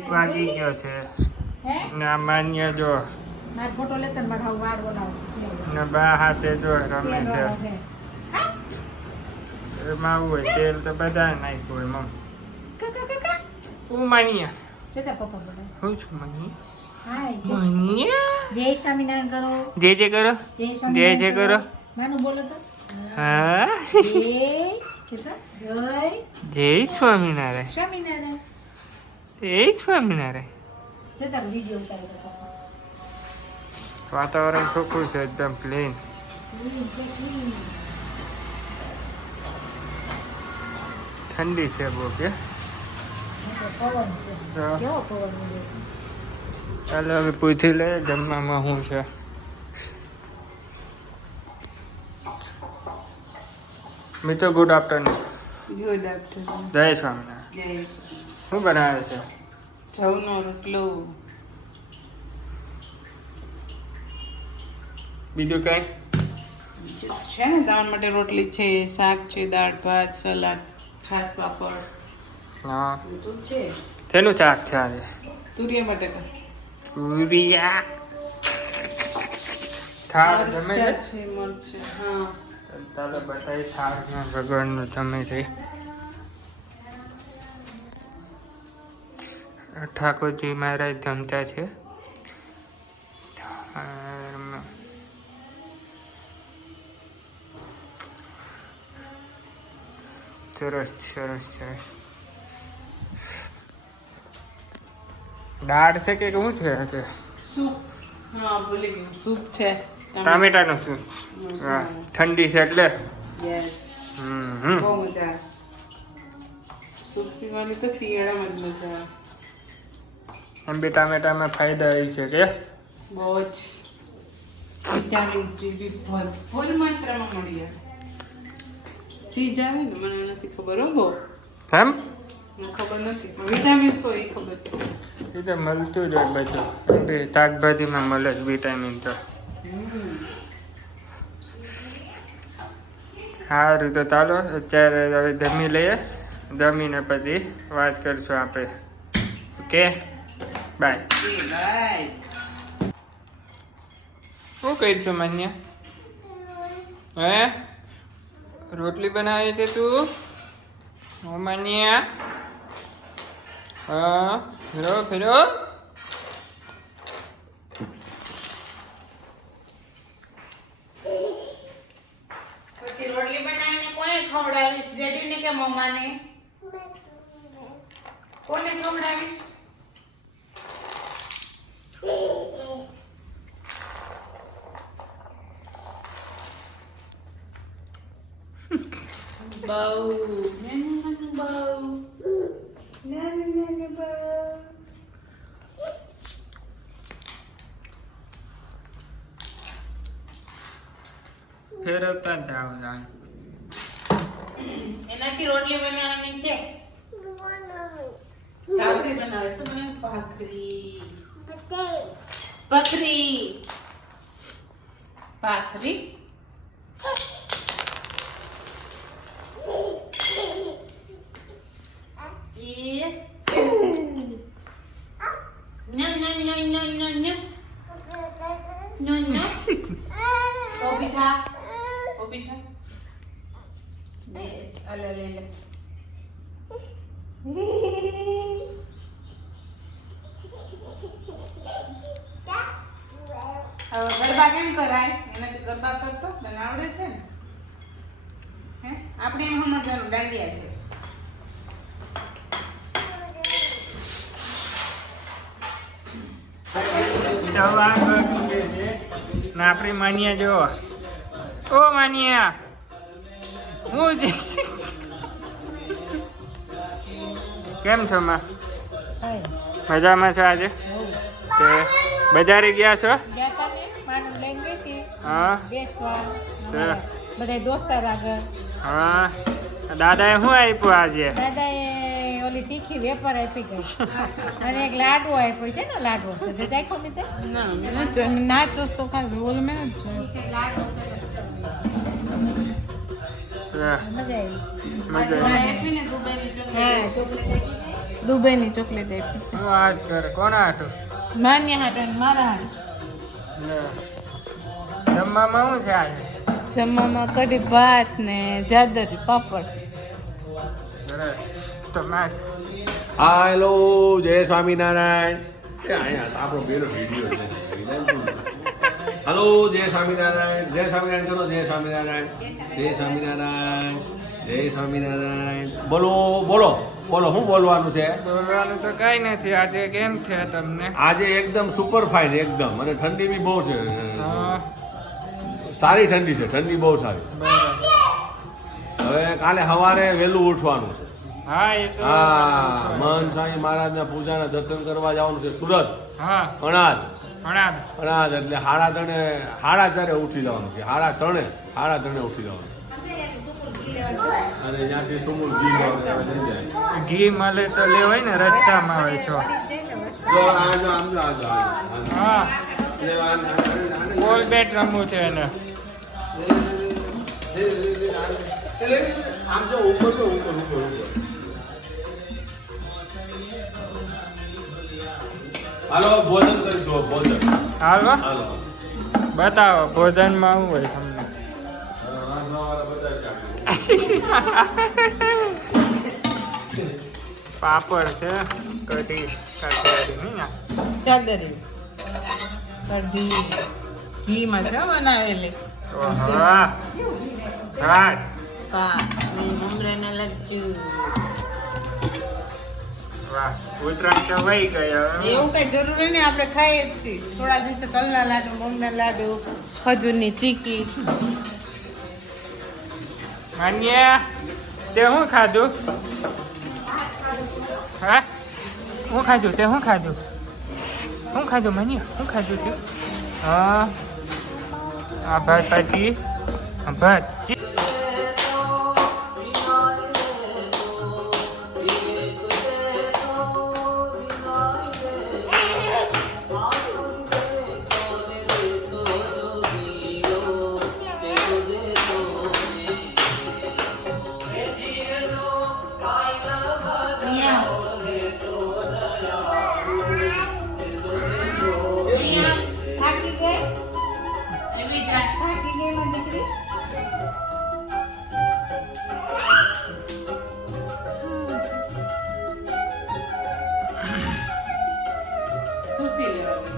એક વાગી ગયો છે. ના માન્ય જો. ને બા હાથે જો રમે છે. એમાં આવું હોય તેલ તો બધા નાખ્યું હોય મમ હું માન્યા? હું છું હાય જય- જય સ્વામિનારાયણ કરો. કરો. જય જય કરો. માનું બોલો તો. હા. જય જય સ્વામિનારાયણ. સ્વામિનારાયણ. જય સ્વામિનારાયણ. જતા વીડિયો ઉતારે વાતાવરણ ચોખ્ખું છે એકદમ પ્લેન ક્લીન ઠંડી છે બહુ કે? પવન છે. હા. કેવો પવન ઉડે છે? ચાલો હવે પૂછી લે જમવામાં શું છે. મિત્રો ગુડ આફ્ટરનૂન ગુડ આફ્ટરનૂન જય સ્વામિનારાયણ. શું બનાવે છે? જવનો રોટલો. બીજું કઈ? છે ને દાળ માટે રોટલી છે શાક છે દાળ ભાત સલાડ છાસ પાપડ. હા. છે. શેનું શાક છે આજે? તુરિયા માટે તુરિયા. થાળ જમે છે? મરચા હા. તાલે બટાઈ થાળ ભગવાનનું જમે છે. ઠાકોરજી મહારાજ જમતા છે. સરસ સરસ સરસ. દાળ છે કે શું છે કે સૂપ. છે. ટામેટાનું સૂપ. હા ઠંડી છે એટલે? હમ હમ. બહુ મજા સૂપ પીવાની તો શિયાળામાં જ મજા આવે એમ બી ટામેટામાં ફાયદા એ છે કે બહુ જ. વિટામિન સી બી ભરપૂર માત્રામાં મળી આવે સી જ આવે ને મને નથી ખબર હો બહુ. કેમ ખબર નથી પણ વિટામિન્સ એ ખબર છે. એ તો મળતું જ હોય બધું. શાકભાજીમાં મળે જ વિટામિન તો. સારું તો ચાલો. અત્યારે હવે જમી લઈએ. જમીને પછી વાત કરશું આપણે ઓકે? બાય બાય શું કરીશું માન્ય? હે? રોટલી બનાવી છે તું? હું માન્યા? હા ફેરો ફેરો. પછી રોટલી બનાવીને કોને ખવડાવીશ? ડેડીને કે મમ્માને? કોને ખવડાવીશ? bau nenek nenek bau nenek nenek bau ફેરવતા જાઓ જાય એનાથી રોટલી બનાવવાની છે ભાખરી બનાવે શું બનાવે ભાખરી ભાખરી ભાખરી ઊભી થા અલે લે લે હવે ગરબા કેમ કરાય? એનાથી ગરબા કરતો? તને આવડે છે ને? હે? આપણે એમ સમજવાનું દાંડિયા છે? આપણે કરતી છે? આપણી માન્યા જો ઓ માનિયા. હું કેમ છો માં? મજામાં છો આજે? તે બજારે ગયા છો? હા. બેસવા હા. બધા દોસ્તાર આગળ હા દાદાએ શું આપ્યું આજે? દાદાએ ઓલી તીખી વેપાર આપી ગઈ. અને એક લાડવો આપ્યો છે ને લાડવો છે. તે ચાખો મેં તે? ના ના ખાલી ઓલું મેં લાડવો દુબઈ ની ચોકલેટ આપી છે. વાત કરે કોના હાટો? નાની હાટો મારા જમવામાં શું છે જમવામાં કઢી ભાત ને જાદરી પાપડ. તો મેચ હાલો જય સ્વામિનારાયણ. આપણો બેનો વીડિયો છે. હલો જય સ્વામિનારાયણ જય સ્વામિનારાયણ કરો જય સ્વામિનારાયણ જય સ્વામિનારાયણ જય સ્વામિનારાયણ. બોલો બોલો બોલો શું બોલવાનું છે? બોલવાનું તો કઈ નથી આજે કેમ છે તમને? આજે એકદમ સુપર ફાઇન એકદમ. અને ઠંડી બી બહુ છે. હા, સારી ઠંડી છે ઠંડી બહુ સારી હવે કાલે સવારે વહેલું ઉઠવાનું છે. હા મહન સાંઈ મહારાજના પૂજાના દર્શન કરવા જવાનું છે સુરત. હા. અણાજ એટલે હાડા ત્રણે હાડા ચારે ઉઠી જવાનું કે હાડા ત્રણે હાડા ત્રણે ઉઠી જવાનું અને ત્યાંથી સુમુલ ઘી જાય ઘી મળે તો લેવાય ને રસ્તામાં આવે છો જો. હા બોલ બેટ રમવું છે એને આમ જો ઉપર ઉપર ઉપર ઉપર હાલો ભોજન કરીશું ભોજન. હાલો. હાલો. બતાવો ભોજનમાં શું હોય તમને. પાપડ છે કઢી કઢી ને? ચાદરી. કઢી. ઘીમાં છે બનાવેલી. ઓહો. પાક. ને મમરાના લચ્છુ વાહ ઉત્તરાયણ તો વહી ગયો એવું કઈ જરૂરી નહીં આપણે ખાઈએ જ છીએ. થોડા દિવસે તલના લાડુ મગના લાડુ ખજૂરની ચીકી. માન્ય તે શું ખાધું? હા? હું ખાધું તે શું ખાધું? શું ખાધું માન્ય શું ખાધું તે? હા. આ ભાત ભાજી ભાત ಖುಷಿಲಿ ಹೋಗಿ